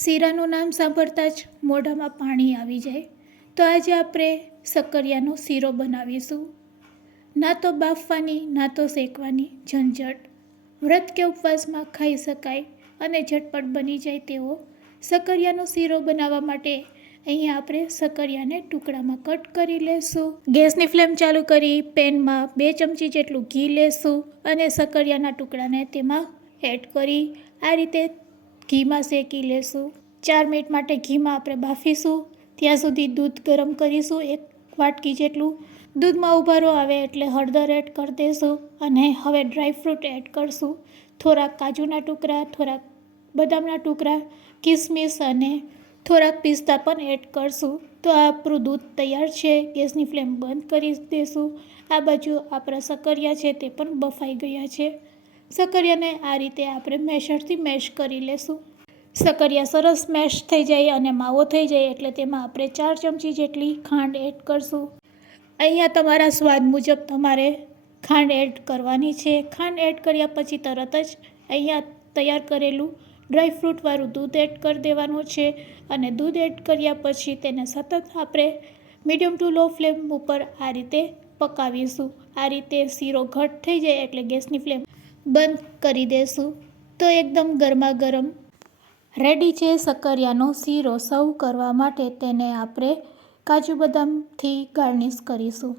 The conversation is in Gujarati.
શીરાનું નામ સાંભળતા જ મોઢામાં પાણી આવી જાય. તો આજે આપણે શક્કરિયાનો શીરો બનાવીશું. ના તો બાફવાની ના તો શેકવાની ઝંઝટ. વ્રત કે ઉપવાસમાં ખાઈ શકાય અને ઝટપટ બની જાય તેવો શક્કરિયાનો શીરો બનાવવા માટે અહીંયા આપણે શક્કરિયાને ટુકડામાં કટ કરી લેશું. ગેસની ફ્લેમ ચાલુ કરી પેનમાં 2 ચમચી જેટલું ઘી લેશું અને શક્કરિયાના ટુકડાને તેમાં એડ કરી આ રીતે ઘીમાં શેકી લેશું. 4 મિનિટ માટે ઘીમાં આપણે બાફીશું. ત્યાં સુધી દૂધ ગરમ કરીશું. 1 વાટકી જેટલું દૂધમાં ઉભારો આવે એટલે હળદર એડ કરી દઈશું અને હવે ડ્રાયફ્રૂટ એડ કરશું. થોડાક કાજુના ટુકડા, થોડાક બદામના ટુકડા, કિસમિસ અને થોડાક પિસ્તા પણ એડ કરશું. તો આપણું દૂધ તૈયાર છે. ગેસની ફ્લેમ બંધ કરી દઈશું. આ બાજુ આપણા શક્કરિયા છે તે પણ બફાઈ ગયા છે. શક્કરિયાને આ રીતે આપણે મેશરથી મેશ કરી લેશું. શક્કરિયા સરસ મેશ થઈ જાય અને માવો થઈ જાય એટલે તેમાં આપણે 4 ચમચી જેટલી ખાંડ એડ કરશું. અહીંયા તમારા સ્વાદ મુજબ તમારે ખાંડ એડ કરવાની છે. ખાંડ એડ કર્યા પછી તરત જ અહીંયા તૈયાર કરેલું ડ્રાયફ્રૂટવાળું દૂધ એડ કરી દેવાનું છે અને દૂધ એડ કર્યા પછી તેને સતત આપણે મીડિયમ ટુ લો ફ્લેમ ઉપર આ રીતે પકાવીશું. આ રીતે શીરો ઘટ થઈ જાય એટલે ગેસની ફ્લેમ બંધ કરી દેશું. તો એકદમ ગરમા ગરમ રેડી છે શક્કરિયાનો શીરો. સર્વ કરવા માટે તેને આપણે કાજુ બદામથી ગાર્નિશ કરીશું.